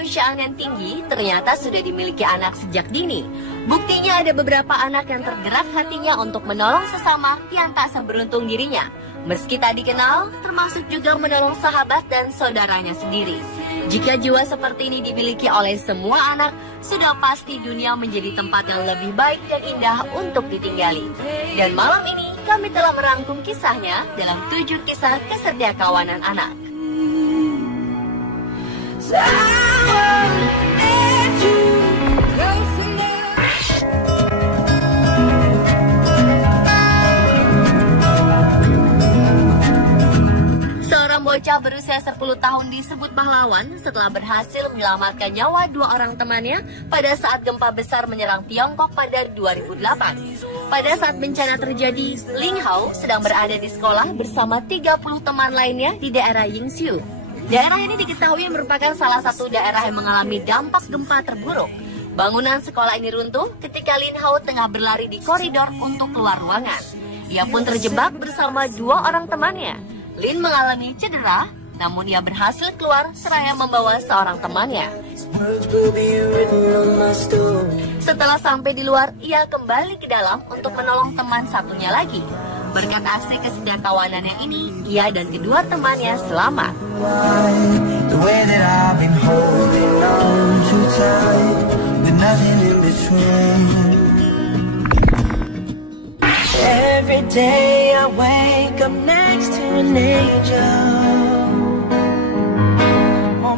kemanusiaan yang tinggi ternyata sudah dimiliki anak sejak dini. Buktinya ada beberapa anak yang tergerak hatinya untuk menolong sesama yang tak seberuntung dirinya. Meski tak dikenal, termasuk juga menolong sahabat dan saudaranya sendiri. Jika jiwa seperti ini dimiliki oleh semua anak, sudah pasti dunia menjadi tempat yang lebih baik dan indah untuk ditinggali. Dan malam ini kami telah merangkum kisahnya dalam 7 kisah kesetiakawanan anak. Seorang bocah berusia 10 tahun disebut pahlawan setelah berhasil menyelamatkan nyawa 2 orang temannya pada saat gempa besar menyerang Tiongkok pada 2008. Pada saat bencana terjadi, Ling Hao sedang berada di sekolah bersama 30 teman lainnya di daerah Yingxiu. Daerah ini diketahui merupakan salah satu daerah yang mengalami dampak gempa terburuk. Bangunan sekolah ini runtuh ketika Lin Hao tengah berlari di koridor untuk keluar ruangan. Ia pun terjebak bersama 2 orang temannya. Lin mengalami cedera, namun ia berhasil keluar seraya membawa seorang temannya. Setelah sampai di luar, ia kembali ke dalam untuk menolong teman satunya lagi. Berkat aksi kesetiakawanannya ini, ia dan kedua temannya selamat. Every day I wake up next to an angel.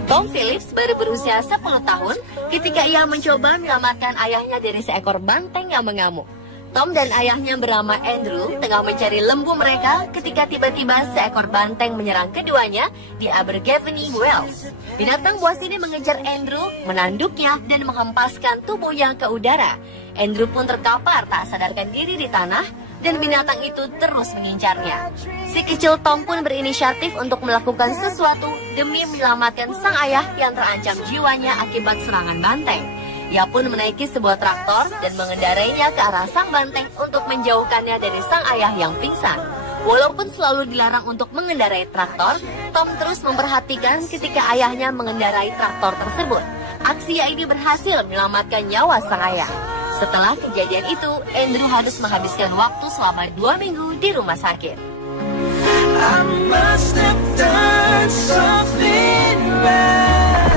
Tom Phillips baru berusia 10 tahun ketika ia mencoba menyelamatkan ayahnya dari seekor banteng yang mengamuk. Tom dan ayahnya bernama Andrew tengah mencari lembu mereka ketika tiba-tiba seekor banteng menyerang keduanya di Abergavenny, Wales. Binatang buas ini mengejar Andrew, menanduknya dan menghempaskan tubuhnya ke udara. Andrew pun terkapar tak sadarkan diri di tanah dan binatang itu terus mengincarnya. Si kecil Tom pun berinisiatif untuk melakukan sesuatu demi menyelamatkan sang ayah yang terancam jiwanya akibat serangan banteng. Ia pun menaiki sebuah traktor dan mengendarainya ke arah sang banteng untuk menjauhkannya dari sang ayah yang pingsan. Walaupun selalu dilarang untuk mengendarai traktor, Tom terus memperhatikan ketika ayahnya mengendarai traktor tersebut. Aksi ini berhasil menyelamatkan nyawa sang ayah. Setelah kejadian itu, Andrew harus menghabiskan waktu selama 2 minggu di rumah sakit. I must have done something right.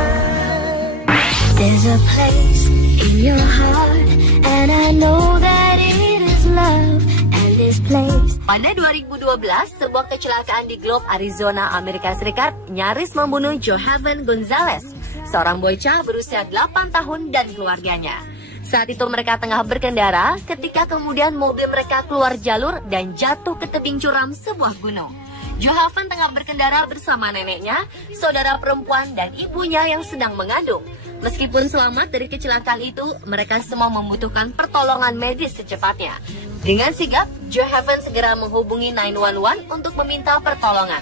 There's a place in your heart, and I know that it is love, and this place. Pada 2012, sebuah kecelakaan di Globe, Arizona, Amerika Serikat nyaris membunuh Johaven Gonzalez, seorang bocah berusia 8 tahun dan keluarganya. Saat itu mereka tengah berkendara ketika kemudian mobil mereka keluar jalur dan jatuh ke tebing curam sebuah gunung. Johaven tengah berkendara bersama neneknya, saudara perempuan dan ibunya yang sedang mengandung. Meskipun selamat dari kecelakaan itu, mereka semua membutuhkan pertolongan medis secepatnya. Dengan sigap, Johaven segera menghubungi 911 untuk meminta pertolongan.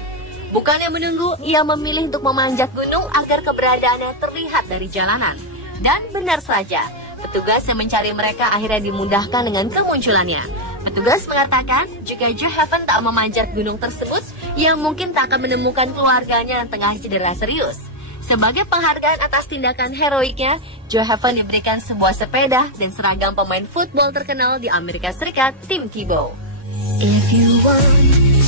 Bukannya menunggu, ia memilih untuk memanjat gunung agar keberadaannya terlihat dari jalanan. Dan benar saja, petugas yang mencari mereka akhirnya dimudahkan dengan kemunculannya. Petugas mengatakan, jika Johaven tak memanjat gunung tersebut, ia mungkin tak akan menemukan keluarganya yang tengah cedera serius. Sebagai penghargaan atas tindakan heroiknya, Johaven diberikan sebuah sepeda dan seragam pemain football terkenal di Amerika Serikat, Tim Tebow. If you want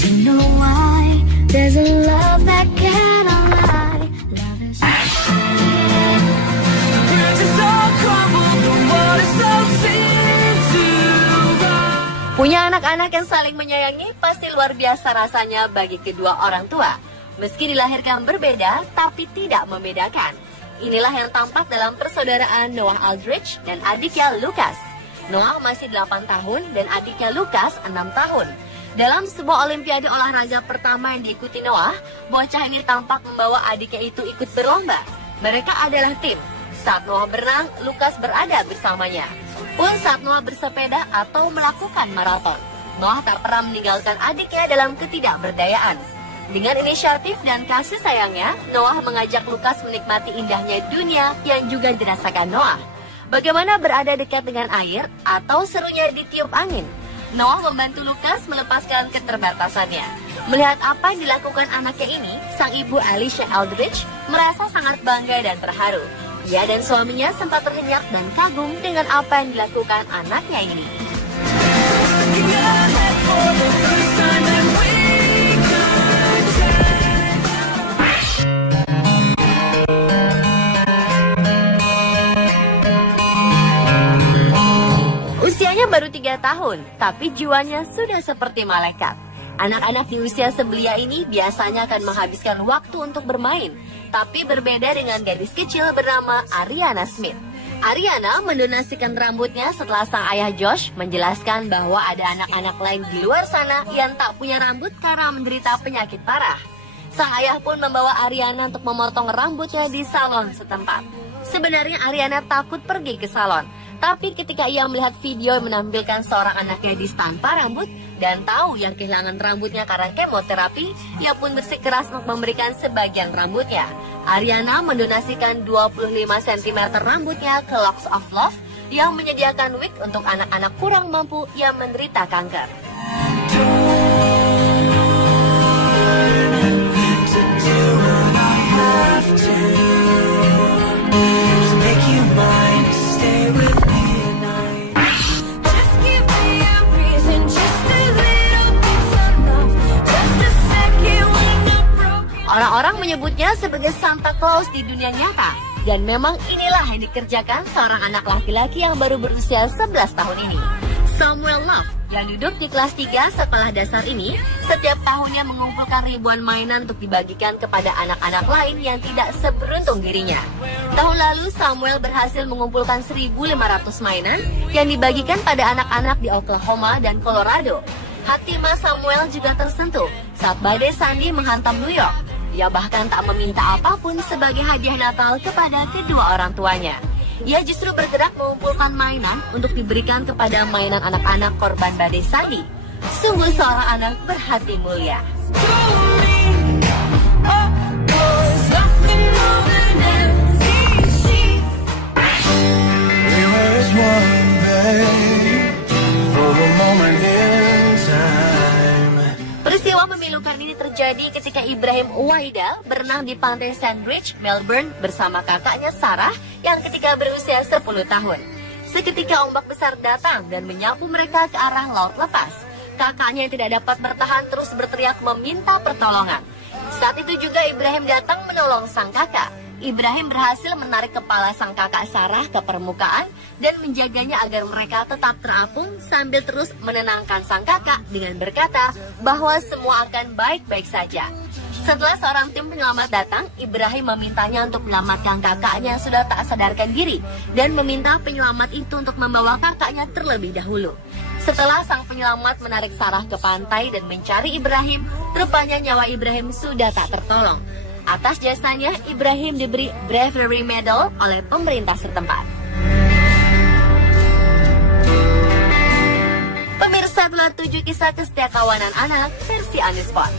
to know why, there's a love that cannot lie. Love is Punya anak-anak yang saling menyayangi pasti luar biasa rasanya bagi kedua orang tua. Meski dilahirkan berbeda, tapi tidak membedakan. Inilah yang tampak dalam persaudaraan Noah Aldrich dan adiknya Lucas. Noah masih 8 tahun dan adiknya Lucas 6 tahun. Dalam sebuah olimpiade olahraga pertama yang diikuti Noah, bocah ini tampak membawa adiknya itu ikut berlomba. Mereka adalah tim. Saat Noah berenang, Lucas berada bersamanya. Pun saat Noah bersepeda atau melakukan maraton, Noah tak pernah meninggalkan adiknya dalam ketidakberdayaan. Dengan inisiatif dan kasih sayangnya, Noah mengajak Lucas menikmati indahnya dunia yang juga dirasakan Noah. Bagaimana berada dekat dengan air atau serunya ditiup angin? Noah membantu Lucas melepaskan keterbatasannya. Melihat apa yang dilakukan anaknya ini, sang ibu Alicia Aldrich merasa sangat bangga dan terharu. Ia dan suaminya sempat terhenyak dan kagum dengan apa yang dilakukan anaknya ini. Usianya baru 3 tahun, tapi jiwanya sudah seperti malaikat. Anak-anak di usia sebelia ini biasanya akan menghabiskan waktu untuk bermain, tapi berbeda dengan gadis kecil bernama Ariana Smith. Ariana mendonasikan rambutnya setelah sang ayah Josh menjelaskan bahwa ada anak-anak lain di luar sana yang tak punya rambut karena menderita penyakit parah. Sang ayah pun membawa Ariana untuk memotong rambutnya di salon setempat. Sebenarnya Ariana takut pergi ke salon, tapi ketika ia melihat video yang menampilkan seorang anak gadis tanpa rambut dan tahu yang kehilangan rambutnya karena kemoterapi, ia pun bersikeras untuk memberikan sebagian rambutnya. Ariana mendonasikan 25 cm rambutnya ke Locks of Love yang menyediakan wig untuk anak-anak kurang mampu yang menderita kanker. Orang-orang menyebutnya sebagai Santa Claus di dunia nyata. Dan memang inilah yang dikerjakan seorang anak laki-laki yang baru berusia 11 tahun ini. Samuel Love, yang duduk di kelas 3 sekolah dasar ini, setiap tahunnya mengumpulkan ribuan mainan untuk dibagikan kepada anak-anak lain yang tidak seberuntung dirinya. Tahun lalu Samuel berhasil mengumpulkan 1.500 mainan yang dibagikan pada anak-anak di Oklahoma dan Colorado. Hati Mas Samuel juga tersentuh saat badai Sandy menghantam New York. Ia bahkan tak meminta apapun sebagai hadiah Natal kepada kedua orang tuanya. Ia justru bergerak mengumpulkan mainan untuk diberikan kepada mainan anak-anak korban badai Sandy. Sungguh seorang anak berhati mulia. Peristiwa memilukan ini terjadi ketika Ibrahim Uwaida berenang di pantai Sandridge, Melbourne bersama kakaknya Sarah yang ketika berusia 10 tahun. Seketika ombak besar datang dan menyapu mereka ke arah laut lepas. Kakaknya yang tidak dapat bertahan terus berteriak meminta pertolongan. Saat itu juga Ibrahim datang menolong sang kakak. Ibrahim berhasil menarik kepala sang kakak Sarah ke permukaan dan menjaganya agar mereka tetap terapung sambil terus menenangkan sang kakak dengan berkata bahwa semua akan baik-baik saja. Setelah seorang tim penyelamat datang, Ibrahim memintanya untuk menyelamatkan kakaknya yang sudah tak sadarkan diri dan meminta penyelamat itu untuk membawa kakaknya terlebih dahulu. Setelah sang penyelamat menarik Sarah ke pantai dan mencari Ibrahim, rupanya nyawa Ibrahim sudah tak tertolong. Atas jasanya, Ibrahim diberi Bravery Medal oleh pemerintah setempat. Pemirsa, telah 7 kisah kesetiakawanan anak versi Anispot.